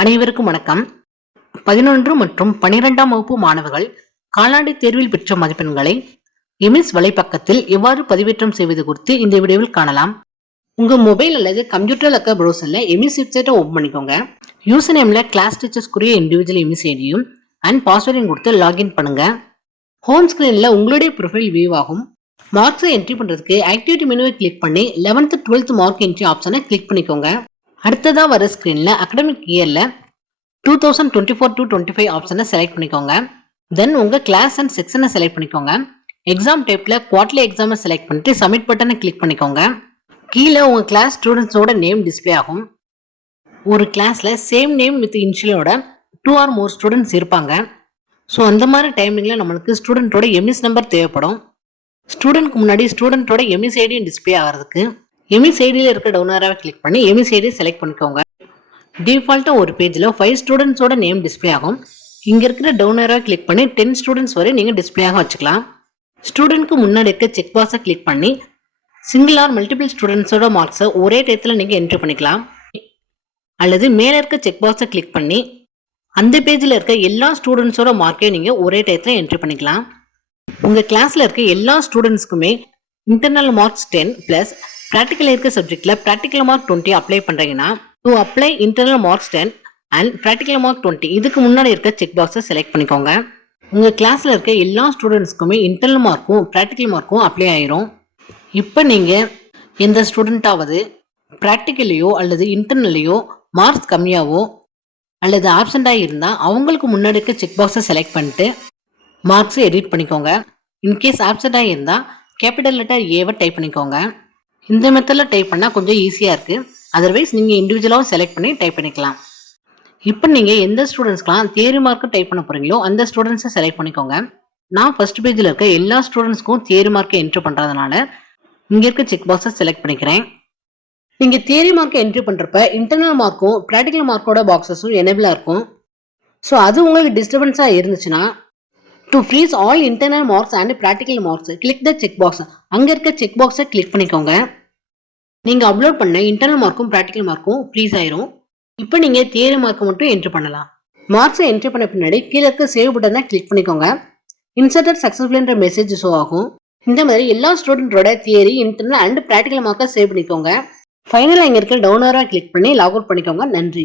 அனைவருக்கும் வணக்கம். பதினொன்று மற்றும் பனிரெண்டாம் வகுப்பு மாணவர்கள் காலாண்டு தேர்வில் பெற்ற மதிப்பெண்களை எமிஸ் வலைப்பக்கத்தில் எவ்வாறு பதிவேற்றம் செய்வது குறித்து இந்த வீடியோவில் காணலாம். உங்க மொபைல் அல்லது கம்ப்யூட்டர் அக்க ப்ரௌசர்ல எமிஸ் வெப்சைட்டை ஓப்பன் பண்ணிக்கோங்க. யூசர் நேம்ல கிளாஸ் டீச்சர்ஸ்க்குரிய இண்டிவிஜுவல் எமிஸ் ஐடியும் அண்ட் பாஸ்வேர்டையும் கொடுத்து லாகின் பண்ணுங்க. ஹோம் ஸ்கிரீன்ல உங்களுடைய ப்ரொஃபைல் வியூ ஆகும். மார்க்ஸை என்ட்ரி பண்ணுறதுக்கு ஆக்டிவிட்டி மெனுவை கிளிக் பண்ணி 11th 12th மார்க் என்ட்ரி ஆப்ஷனை கிளிக் பண்ணிக்கோங்க. அடுத்ததாக வர ஸ்க்ரீனில் அகடமிக் இயரில் two thousand twenty four two twenty five ஆப்ஷனை செலக்ட் பண்ணிக்கோங்க. தென் உங்கள் கிளாஸ் அண்ட் செக்ஷனை செலக்ட் பண்ணிக்கோங்க. எக்ஸாம் டைப்பில் குவார்ட்லி எக்ஸாமை செலக்ட் பண்ணிட்டு சப்மிட் பட்டனை கிளிக் பண்ணிக்கோங்க. கீழே உங்கள் கிளாஸ் ஸ்டூடெண்ட்ஸோட நேம் டிஸ்ப்ளே ஆகும். ஒரு கிளாஸில் சேம் நேம் வித் இனிஷியலோட டூ ஆர் மோர் ஸ்டூடெண்ட்ஸ் இருப்பாங்க. ஸோ அந்த மாதிரி டைமிங்கில் நம்மளுக்கு ஸ்டூடெண்ட்டோட எம்இஸ் நம்பர் தேவைப்படும். ஸ்டூடெண்ட்க்கு முன்னாடி ஸ்டூடெண்ட்டோட எம்இஸ் ஐடியும் டிஸ்பிளே ஆகிறதுக்கு எமி சைடில் இருக்க டவுனராக கிளிக் பண்ணி எமி சைடை செலக்ட் பண்ணிக்கோங்க. டிஃபால்ட்டாக ஒரு பேஜில் ஃபைவ் ஸ்டூடெண்ட்ஸோட நேம் டிஸ்ப்ளே ஆகும். இங்கே இருக்கிற டவுனராக கிளிக் பண்ணி டென் ஸ்டூடெண்ட்ஸ் வரை நீங்கள் டிஸ்பிளேயாக வச்சுக்கலாம். ஸ்டூடெண்ட்க்கு முன்னாடி இருக்க செக் பாக்ஸை கிளிக் பண்ணி சிங்கிள் ஆர் மல்டிபிள் ஸ்டூடெண்ட்ஸோட மார்க்ஸை ஒரே டயத்தில் நீங்கள் என்ட்ரி பண்ணிக்கலாம். அல்லது மேலே இருக்க செக் பாக்ஸை கிளிக் பண்ணி அந்த பேஜில் இருக்க எல்லா ஸ்டூடெண்ட்ஸோட மார்க்கையும் நீங்கள் ஒரே டயத்தில் என்ட்ரி பண்ணிக்கலாம். உங்கள் கிளாஸில் இருக்க எல்லா ஸ்டூடெண்ட்ஸ்க்குமே internal marks ten plus practical இருக்க சப்ஜெக்ட்ல ப்ராக்டிக்கல் மார்க் டுவெண்ட்டி அப்ளை பண்ணுறீங்கன்னா to apply internal marks ten and practical mark twenty இதுக்கு முன்னாடி இருக்க செக் பாக்ஸை செலக்ட் பண்ணிக்கோங்க. உங்கள் கிளாஸில் இருக்க எல்லா ஸ்டூடெண்ட்ஸ்க்குமே இன்டர்னல் மார்க்கும் ப்ராக்டிக்கல் மார்க்கும் அப்ளை ஆயிரும். இப்போ நீங்கள் எந்த ஸ்டூடெண்ட்டாவது ப்ராக்டிக்கல்லையோ அல்லது இன்டர்னல்லையோ மார்க்ஸ் கம்மியாவோ அல்லது ஆப்சண்ட்டாக இருந்தால் அவங்களுக்கு முன்னாடி இருக்க செக் பாக்ஸை செலக்ட் பண்ணிட்டு மார்க்ஸை எடிட் பண்ணிக்கோங்க. இன்கேஸ் ஆப்சண்ட்டாக இருந்தால் கேபிட்டல் லெட்டர் ஏவை டைப் பண்ணிக்கோங்க. இந்த மெத்தடில் டைப் பண்ணால் கொஞ்சம் ஈஸியாக இருக்குது அதர்வைஸ் நீங்கள் இண்டிவிஜுவலாகவும் செலக்ட் பண்ணி டைப் பண்ணிக்கலாம். இப்போ நீங்கள் எந்த ஸ்டூடெண்ட்ஸ்க்கெலாம் தியரி மார்க்கு டைப் பண்ண போகிறீங்களோ அந்த ஸ்டூடெண்ட்ஸை செலக்ட் பண்ணிக்கோங்க. நான் ஃபர்ஸ்ட் பேஜில் இருக்க எல்லா ஸ்டூடெண்ட்ஸ்க்கும் தியரி மார்க்கை என்ட்ரி பண்ணுறதுனால இங்கே இருக்க செக் பாக்ஸை செலக்ட் பண்ணிக்கிறேன். நீங்கள் தியரி மார்க்கை என்ட்ரி பண்ணுறப்ப இன்டர்னல் மார்க்கும் ப்ராக்டிக்கல் மார்க்கோட பாக்ஸஸும் எனபிளாக இருக்கும். ஸோ அது உங்களுக்கு டிஸ்டர்பன்ஸாக இருந்துச்சுன்னா to freeze all internal marks and practical marks click the check box அங்கே இருக்க செக் பாக்ஸை கிளிக் பண்ணிக்கோங்க. நீங்கள் அப்லோட் பண்ண இன்டர்னல் மார்க்கும் ப்ராக்டிக்கல் மார்க்கும் ஃப்ரீஸ் ஆயிரும். இப்போ நீங்கள் தியரி மார்க்கை மட்டும் என்ட்ரு பண்ணலாம். மார்க்ஸை என்ட்ரி பண்ண பின்னாடி கீழே இருக்க சேவ் பட்டனை கிளிக் பண்ணிக்கோங்க. இன்சர்டர் சக்ஸஸ்ஃபுல்ன்ற மெசேஜ் ஷோ ஆகும். இந்த மாதிரி எல்லா ஸ்டூடெண்ட்டோட தியரி இன்டர்னல் அண்ட் ப்ராக்டிக்கல் மார்க்கை சேவ் பண்ணிக்கோங்க. ஃபைனலாக இங்கே இருக்க டவுனராக கிளிக் பண்ணி லாக் அவுட் பண்ணிக்கோங்க. நன்றி.